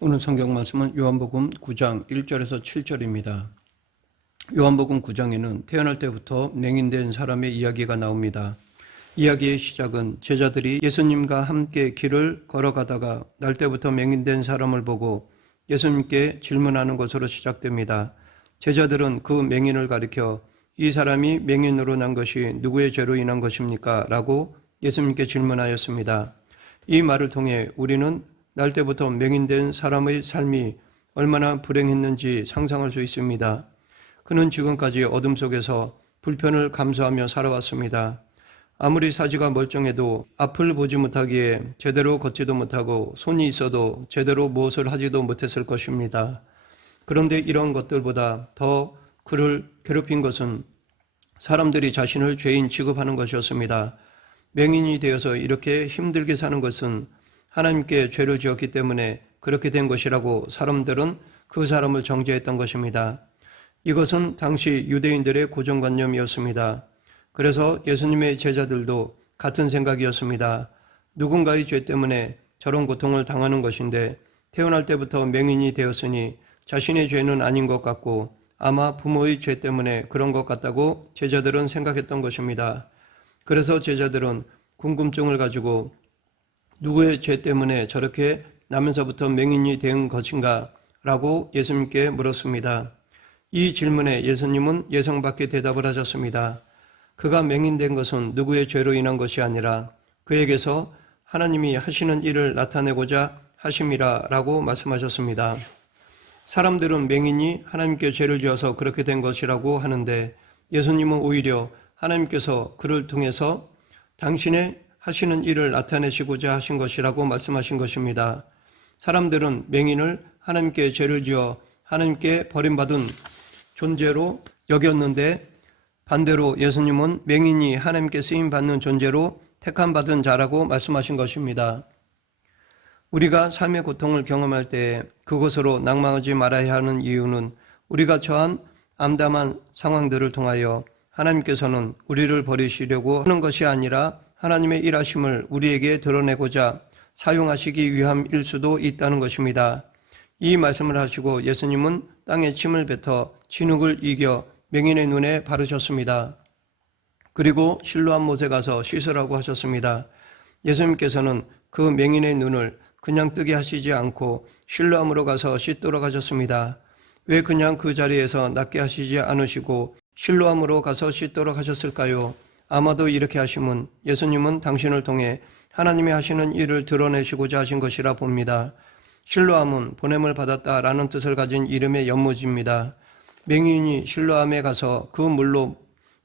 오늘 성경 말씀은 요한복음 9장 1절에서 7절입니다. 요한복음 9장에는 태어날 때부터 맹인된 사람의 이야기가 나옵니다. 이야기의 시작은 제자들이 예수님과 함께 길을 걸어가다가 날 때부터 맹인된 사람을 보고 예수님께 질문하는 것으로 시작됩니다. 제자들은 그 맹인을 가리켜 이 사람이 맹인으로 난 것이 누구의 죄로 인한 것입니까? 라고 예수님께 질문하였습니다. 이 말을 통해 우리는 날 때부터 맹인된 사람의 삶이 얼마나 불행했는지 상상할 수 있습니다. 그는 지금까지 어둠 속에서 불편을 감수하며 살아왔습니다. 아무리 사지가 멀쩡해도 앞을 보지 못하기에 제대로 걷지도 못하고 손이 있어도 제대로 무엇을 하지도 못했을 것입니다. 그런데 이런 것들보다 더 그를 괴롭힌 것은 사람들이 자신을 죄인 취급하는 것이었습니다. 맹인이 되어서 이렇게 힘들게 사는 것은 하나님께 죄를 지었기 때문에 그렇게 된 것이라고 사람들은 그 사람을 정죄했던 것입니다. 이것은 당시 유대인들의 고정관념이었습니다. 그래서 예수님의 제자들도 같은 생각이었습니다. 누군가의 죄 때문에 저런 고통을 당하는 것인데 태어날 때부터 맹인이 되었으니 자신의 죄는 아닌 것 같고 아마 부모의 죄 때문에 그런 것 같다고 제자들은 생각했던 것입니다. 그래서 제자들은 궁금증을 가지고 누구의 죄 때문에 저렇게 나면서부터 맹인이 된 것인가? 라고 예수님께 물었습니다. 이 질문에 예수님은 예상밖의 대답을 하셨습니다. 그가 맹인된 것은 누구의 죄로 인한 것이 아니라 그에게서 하나님이 하시는 일을 나타내고자 하심이라 라고 말씀하셨습니다. 사람들은 맹인이 하나님께 죄를 지어서 그렇게 된 것이라고 하는데 예수님은 오히려 하나님께서 그를 통해서 당신의 하시는 일을 나타내시고자 하신 것이라고 말씀하신 것입니다. 사람들은 맹인을 하나님께 죄를 지어 하나님께 버림받은 존재로 여겼는데 반대로 예수님은 맹인이 하나님께 쓰임받는 존재로 택함받은 자라고 말씀하신 것입니다. 우리가 삶의 고통을 경험할 때 그것으로 낭망하지 말아야 하는 이유는 우리가 처한 암담한 상황들을 통하여 하나님께서는 우리를 버리시려고 하는 것이 아니라 하나님의 일하심을 우리에게 드러내고자 사용하시기 위함일 수도 있다는 것입니다. 이 말씀을 하시고 예수님은 땅에 침을 뱉어 진흙을 이겨 맹인의 눈에 바르셨습니다. 그리고 실로암 못에 가서 씻으라고 하셨습니다. 예수님께서는 그 맹인의 눈을 그냥 뜨게 하시지 않고 실로암으로 가서 씻도록 하셨습니다. 왜 그냥 그 자리에서 낫게 하시지 않으시고 실로암으로 가서 씻도록 하셨을까요? 아마도 이렇게 하심은 예수님은 당신을 통해 하나님이 하시는 일을 드러내시고자 하신 것이라 봅니다. 실로암은 보냄을 받았다라는 뜻을 가진 이름의 연못입니다. 맹인이 실로암에 가서 그 물로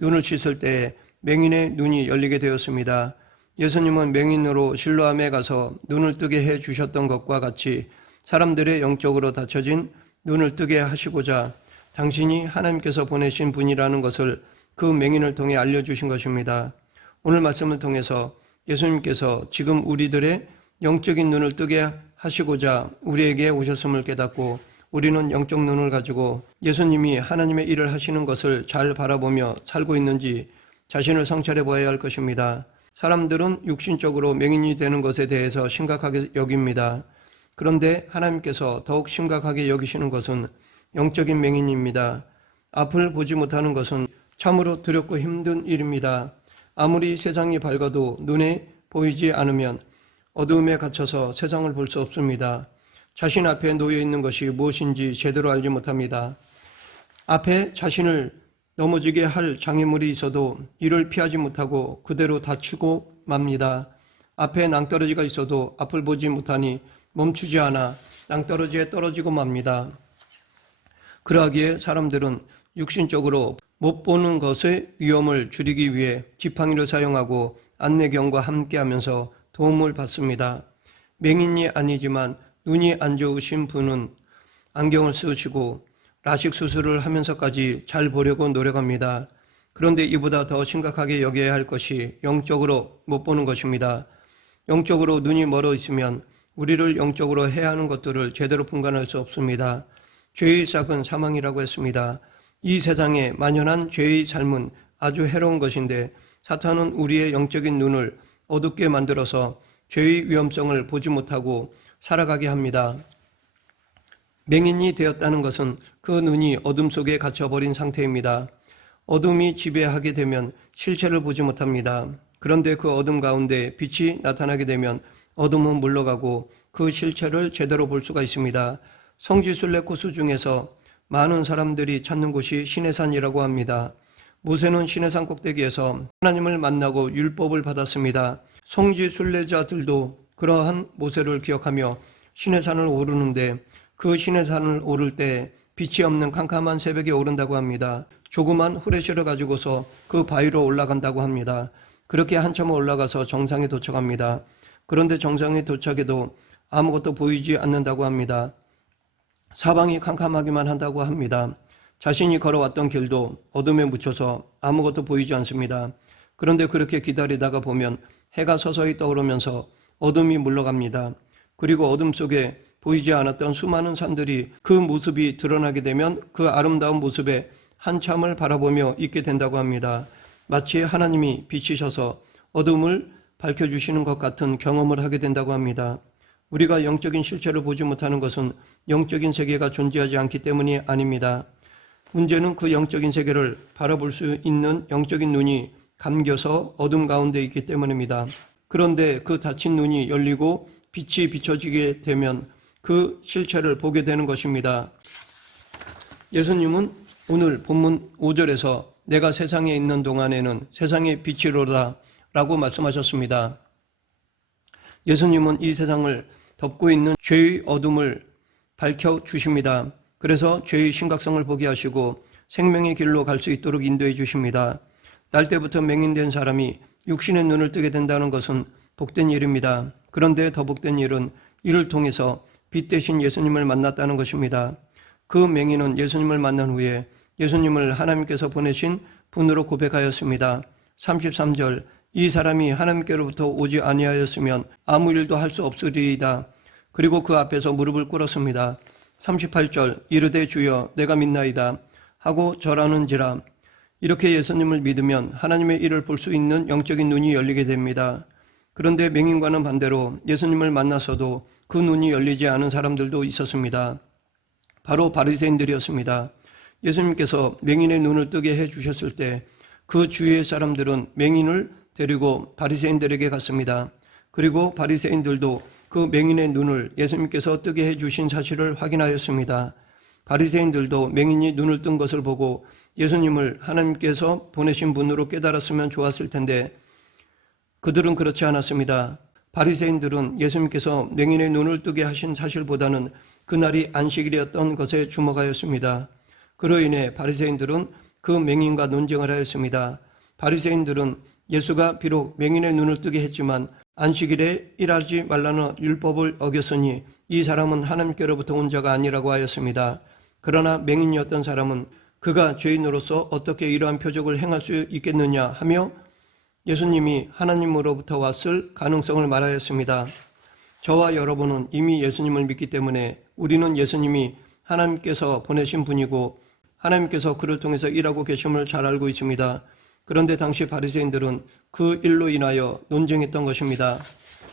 눈을 씻을 때 맹인의 눈이 열리게 되었습니다. 예수님은 맹인으로 실로암에 가서 눈을 뜨게 해 주셨던 것과 같이 사람들의 영적으로 닫혀진 눈을 뜨게 하시고자 당신이 하나님께서 보내신 분이라는 것을 그 맹인을 통해 알려주신 것입니다. 오늘 말씀을 통해서 예수님께서 지금 우리들의 영적인 눈을 뜨게 하시고자 우리에게 오셨음을 깨닫고 우리는 영적 눈을 가지고 예수님이 하나님의 일을 하시는 것을 잘 바라보며 살고 있는지 자신을 성찰해 보아야 할 것입니다. 사람들은 육신적으로 맹인이 되는 것에 대해서 심각하게 여깁니다. 그런데 하나님께서 더욱 심각하게 여기시는 것은 영적인 맹인입니다. 앞을 보지 못하는 것은 참으로 두렵고 힘든 일입니다. 아무리 세상이 밝아도 눈에 보이지 않으면 어두움에 갇혀서 세상을 볼 수 없습니다. 자신 앞에 놓여 있는 것이 무엇인지 제대로 알지 못합니다. 앞에 자신을 넘어지게 할 장애물이 있어도 이를 피하지 못하고 그대로 다치고 맙니다. 앞에 낭떠러지가 있어도 앞을 보지 못하니 멈추지 않아 낭떠러지에 떨어지고 맙니다. 그러하기에 사람들은 육신적으로 못 보는 것의 위험을 줄이기 위해 지팡이를 사용하고 안내경과 함께하면서 도움을 받습니다. 맹인이 아니지만 눈이 안 좋으신 분은 안경을 쓰시고 라식 수술을 하면서까지 잘 보려고 노력합니다. 그런데 이보다 더 심각하게 여겨야 할 것이 영적으로 못 보는 것입니다. 영적으로 눈이 멀어 있으면 우리를 영적으로 해야 하는 것들을 제대로 분간할 수 없습니다. 죄의 싹은 사망이라고 했습니다. 이 세상에 만연한 죄의 삶은 아주 해로운 것인데 사탄은 우리의 영적인 눈을 어둡게 만들어서 죄의 위험성을 보지 못하고 살아가게 합니다. 맹인이 되었다는 것은 그 눈이 어둠 속에 갇혀버린 상태입니다. 어둠이 지배하게 되면 실체를 보지 못합니다. 그런데 그 어둠 가운데 빛이 나타나게 되면 어둠은 물러가고 그 실체를 제대로 볼 수가 있습니다. 성지순례코스 중에서 많은 사람들이 찾는 곳이 시내산이라고 합니다. 모세는 시내산 꼭대기에서 하나님을 만나고 율법을 받았습니다. 성지순례자들도 그러한 모세를 기억하며 시내산을 오르는데 그 시내산을 오를 때 빛이 없는 캄캄한 새벽에 오른다고 합니다. 조그만 후레쉬를 가지고서 그 바위로 올라간다고 합니다. 그렇게 한참 올라가서 정상에 도착합니다. 그런데 정상에 도착해도 아무것도 보이지 않는다고 합니다. 사방이 캄캄하기만 한다고 합니다. 자신이 걸어왔던 길도 어둠에 묻혀서 아무것도 보이지 않습니다. 그런데 그렇게 기다리다가 보면 해가 서서히 떠오르면서 어둠이 물러갑니다. 그리고 어둠 속에 보이지 않았던 수많은 산들이 그 모습이 드러나게 되면 그 아름다운 모습에 한참을 바라보며 있게 된다고 합니다. 마치 하나님이 비치셔서 어둠을 밝혀주시는 것 같은 경험을 하게 된다고 합니다. 우리가 영적인 실체를 보지 못하는 것은 영적인 세계가 존재하지 않기 때문이 아닙니다. 문제는 그 영적인 세계를 바라볼 수 있는 영적인 눈이 감겨서 어둠 가운데 있기 때문입니다. 그런데 그 닫힌 눈이 열리고 빛이 비춰지게 되면 그 실체를 보게 되는 것입니다. 예수님은 오늘 본문 5절에서 내가 세상에 있는 동안에는 세상의 빛이로다 라고 말씀하셨습니다. 예수님은 이 세상을 덮고 있는 죄의 어둠을 밝혀주십니다. 그래서 죄의 심각성을 보게 하시고 생명의 길로 갈 수 있도록 인도해 주십니다. 날 때부터 맹인된 사람이 육신의 눈을 뜨게 된다는 것은 복된 일입니다. 그런데 더 복된 일은 이를 통해서 빛 대신 예수님을 만났다는 것입니다. 그 맹인은 예수님을 만난 후에 예수님을 하나님께서 보내신 분으로 고백하였습니다. 33절 이 사람이 하나님께로부터 오지 아니하였으면 아무 일도 할 수 없으리이다. 그리고 그 앞에서 무릎을 꿇었습니다. 38절 이르되 주여 내가 믿나이다 하고 절하는지라. 이렇게 예수님을 믿으면 하나님의 일을 볼 수 있는 영적인 눈이 열리게 됩니다. 그런데 맹인과는 반대로 예수님을 만나서도 그 눈이 열리지 않은 사람들도 있었습니다. 바로 바리새인들이었습니다. 예수님께서 맹인의 눈을 뜨게 해주셨을 때 그 주위의 사람들은 맹인을 데리고 바리새인들에게 갔습니다. 그리고 바리새인들도 그 맹인의 눈을 예수님께서 뜨게 해주신 사실을 확인하였습니다. 바리새인들도 맹인이 눈을 뜬 것을 보고 예수님을 하나님께서 보내신 분으로 깨달았으면 좋았을 텐데 그들은 그렇지 않았습니다. 바리새인들은 예수님께서 맹인의 눈을 뜨게 하신 사실보다는 그날이 안식일이었던 것에 주목하였습니다. 그로 인해 바리새인들은 그 맹인과 논쟁을 하였습니다. 바리새인들은 예수가 비록 맹인의 눈을 뜨게 했지만 안식일에 일하지 말라는 율법을 어겼으니 이 사람은 하나님께로부터 온 자가 아니라고 하였습니다. 그러나 맹인이었던 사람은 그가 죄인으로서 어떻게 이러한 표적을 행할 수 있겠느냐 하며 예수님이 하나님으로부터 왔을 가능성을 말하였습니다. 저와 여러분은 이미 예수님을 믿기 때문에 우리는 예수님이 하나님께서 보내신 분이고 하나님께서 그를 통해서 일하고 계심을 잘 알고 있습니다. 그런데 당시 바리새인들은 그 일로 인하여 논쟁했던 것입니다.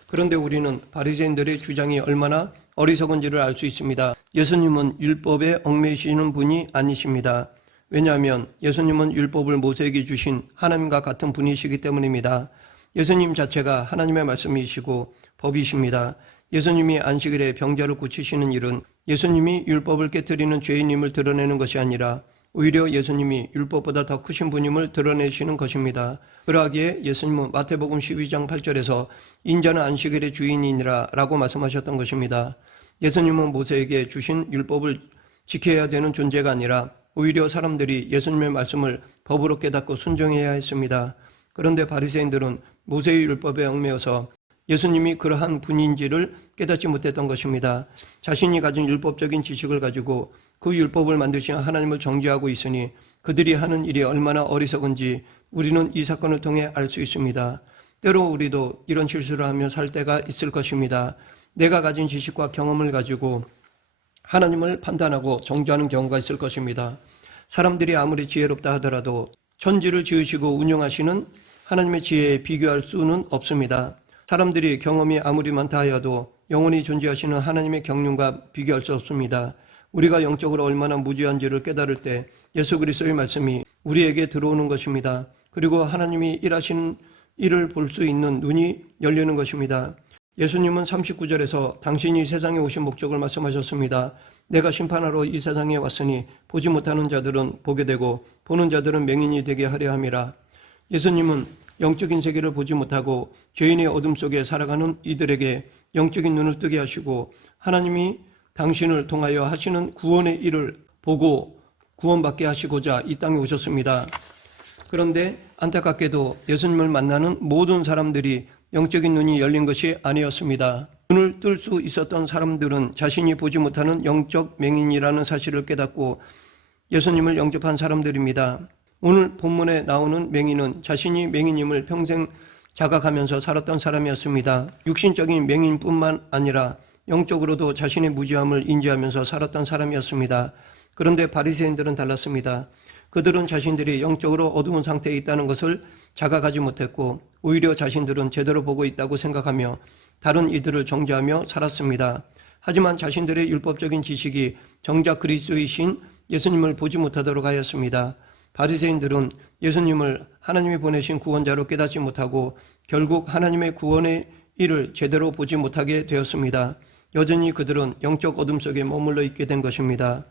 그런데 우리는 바리새인들의 주장이 얼마나 어리석은지를 알 수 있습니다. 예수님은 율법에 얽매이시는 분이 아니십니다. 왜냐하면 예수님은 율법을 모세에게 주신 하나님과 같은 분이시기 때문입니다. 예수님 자체가 하나님의 말씀이시고 법이십니다. 예수님이 안식일에 병자를 고치시는 일은 예수님이 율법을 깨뜨리는 죄인임을 드러내는 것이 아니라 오히려 예수님이 율법보다 더 크신 분임을 드러내시는 것입니다. 그러하기에 예수님은 마태복음 12장 8절에서 인자는 안식일의 주인이니라 라고 말씀하셨던 것입니다. 예수님은 모세에게 주신 율법을 지켜야 되는 존재가 아니라 오히려 사람들이 예수님의 말씀을 법으로 깨닫고 순종해야 했습니다. 그런데 바리새인들은 모세의 율법에 얽매여서 예수님이 그러한 분인지를 깨닫지 못했던 것입니다. 자신이 가진 율법적인 지식을 가지고 그 율법을 만드신 하나님을 정죄하고 있으니 그들이 하는 일이 얼마나 어리석은지 우리는 이 사건을 통해 알 수 있습니다. 때로 우리도 이런 실수를 하며 살 때가 있을 것입니다. 내가 가진 지식과 경험을 가지고 하나님을 판단하고 정죄하는 경우가 있을 것입니다. 사람들이 아무리 지혜롭다 하더라도 천지를 지으시고 운영하시는 하나님의 지혜에 비교할 수는 없습니다. 사람들이 경험이 아무리 많다 하여도 영원히 존재하시는 하나님의 경륜과 비교할 수 없습니다. 우리가 영적으로 얼마나 무지한지를 깨달을 때 예수 그리스도의 말씀이 우리에게 들어오는 것입니다. 그리고 하나님이 일하시는 일을 볼 수 있는 눈이 열리는 것입니다. 예수님은 39절에서 당신이 세상에 오신 목적을 말씀하셨습니다. 내가 심판하러 이 세상에 왔으니 보지 못하는 자들은 보게 되고 보는 자들은 맹인이 되게 하려 함이라. 예수님은 영적인 세계를 보지 못하고 죄인의 어둠 속에 살아가는 이들에게 영적인 눈을 뜨게 하시고 하나님이 당신을 통하여 하시는 구원의 일을 보고 구원받게 하시고자 이 땅에 오셨습니다. 그런데 안타깝게도 예수님을 만나는 모든 사람들이 영적인 눈이 열린 것이 아니었습니다. 눈을 뜰 수 있었던 사람들은 자신이 보지 못하는 영적 맹인이라는 사실을 깨닫고 예수님을 영접한 사람들입니다. 오늘 본문에 나오는 맹인은 자신이 맹인임을 평생 자각하면서 살았던 사람이었습니다. 육신적인 맹인뿐만 아니라 영적으로도 자신의 무지함을 인지하면서 살았던 사람이었습니다. 그런데 바리새인들은 달랐습니다. 그들은 자신들이 영적으로 어두운 상태에 있다는 것을 자각하지 못했고 오히려 자신들은 제대로 보고 있다고 생각하며 다른 이들을 정죄하며 살았습니다. 하지만 자신들의 율법적인 지식이 정작 그리스도이신 예수님을 보지 못하도록 하였습니다. 바리새인들은 예수님을 하나님이 보내신 구원자로 깨닫지 못하고 결국 하나님의 구원의 일을 제대로 보지 못하게 되었습니다. 여전히 그들은 영적 어둠 속에 머물러 있게 된 것입니다.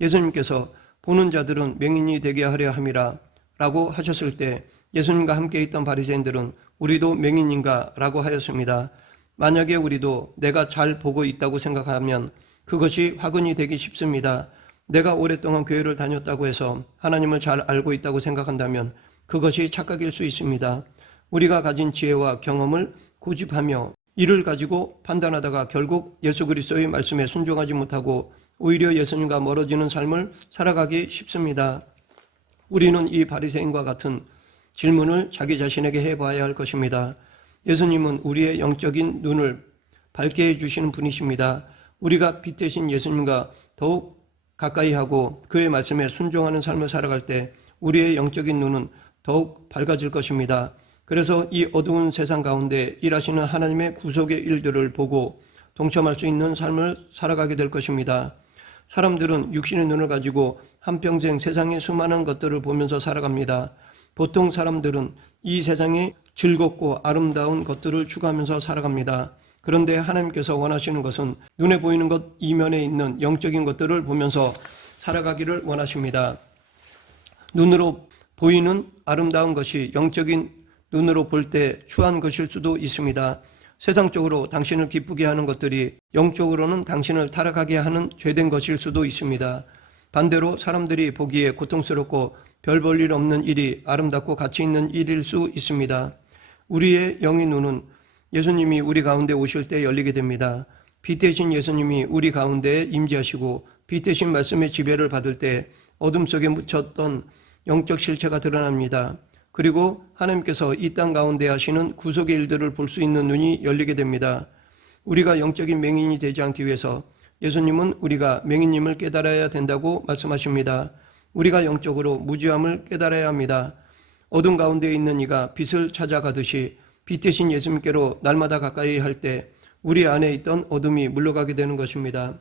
예수님께서 보는 자들은 맹인이 되게 하려 함이라 라고 하셨을 때 예수님과 함께 있던 바리새인들은 우리도 맹인인가 라고 하였습니다. 만약에 우리도 내가 잘 보고 있다고 생각하면 그것이 화근이 되기 쉽습니다. 내가 오랫동안 교회를 다녔다고 해서 하나님을 잘 알고 있다고 생각한다면 그것이 착각일 수 있습니다. 우리가 가진 지혜와 경험을 고집하며 이를 가지고 판단하다가 결국 예수 그리스도의 말씀에 순종하지 못하고 오히려 예수님과 멀어지는 삶을 살아가기 쉽습니다. 우리는 이 바리새인과 같은 질문을 자기 자신에게 해봐야 할 것입니다. 예수님은 우리의 영적인 눈을 밝게 해주시는 분이십니다. 우리가 빛 대신 예수님과 더욱 가까이 하고 그의 말씀에 순종하는 삶을 살아갈 때 우리의 영적인 눈은 더욱 밝아질 것입니다. 그래서 이 어두운 세상 가운데 일하시는 하나님의 구속의 일들을 보고 동참할 수 있는 삶을 살아가게 될 것입니다. 사람들은 육신의 눈을 가지고 한평생 세상의 수많은 것들을 보면서 살아갑니다. 보통 사람들은 이 세상의 즐겁고 아름다운 것들을 추구하면서 살아갑니다. 그런데 하나님께서 원하시는 것은 눈에 보이는 것 이면에 있는 영적인 것들을 보면서 살아가기를 원하십니다. 눈으로 보이는 아름다운 것이 영적인 눈으로 볼 때 추한 것일 수도 있습니다. 세상적으로 당신을 기쁘게 하는 것들이 영적으로는 당신을 타락하게 하는 죄된 것일 수도 있습니다. 반대로 사람들이 보기에 고통스럽고 별 볼 일 없는 일이 아름답고 가치 있는 일일 수 있습니다. 우리의 영의 눈은 예수님이 우리 가운데 오실 때 열리게 됩니다. 빛 대신 예수님이 우리 가운데에 임재하시고 빛 대신 말씀의 지배를 받을 때 어둠 속에 묻혔던 영적 실체가 드러납니다. 그리고 하나님께서 이 땅 가운데 하시는 구속의 일들을 볼 수 있는 눈이 열리게 됩니다. 우리가 영적인 맹인이 되지 않기 위해서 예수님은 우리가 맹인임을 깨달아야 된다고 말씀하십니다. 우리가 영적으로 무지함을 깨달아야 합니다. 어둠 가운데 있는 이가 빛을 찾아가듯이 빛 대신 예수님께로 날마다 가까이 할 때 우리 안에 있던 어둠이 물러가게 되는 것입니다.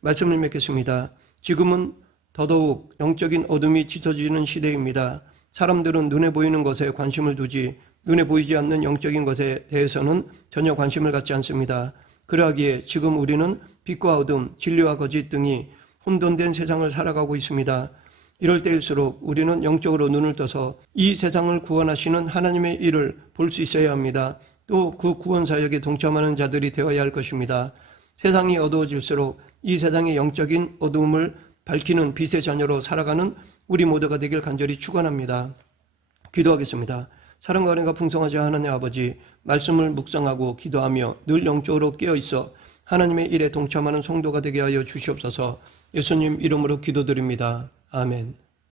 말씀을 맺겠습니다. 지금은 더더욱 영적인 어둠이 짙어지는 시대입니다. 사람들은 눈에 보이는 것에 관심을 두지 눈에 보이지 않는 영적인 것에 대해서는 전혀 관심을 갖지 않습니다. 그러하기에 지금 우리는 빛과 어둠, 진리와 거짓 등이 혼돈된 세상을 살아가고 있습니다. 이럴 때일수록 우리는 영적으로 눈을 떠서 이 세상을 구원하시는 하나님의 일을 볼 수 있어야 합니다. 또 그 구원 사역에 동참하는 자들이 되어야 할 것입니다. 세상이 어두워질수록 이 세상의 영적인 어두움을 밝히는 빛의 자녀로 살아가는 우리 모두가 되길 간절히 축원합니다. 기도하겠습니다. 사랑과 은혜가 풍성하신 하나님 아버지, 말씀을 묵상하고 기도하며 늘 영적으로 깨어있어 하나님의 일에 동참하는 성도가 되게 하여 주시옵소서. 예수님 이름으로 기도드립니다. 아멘.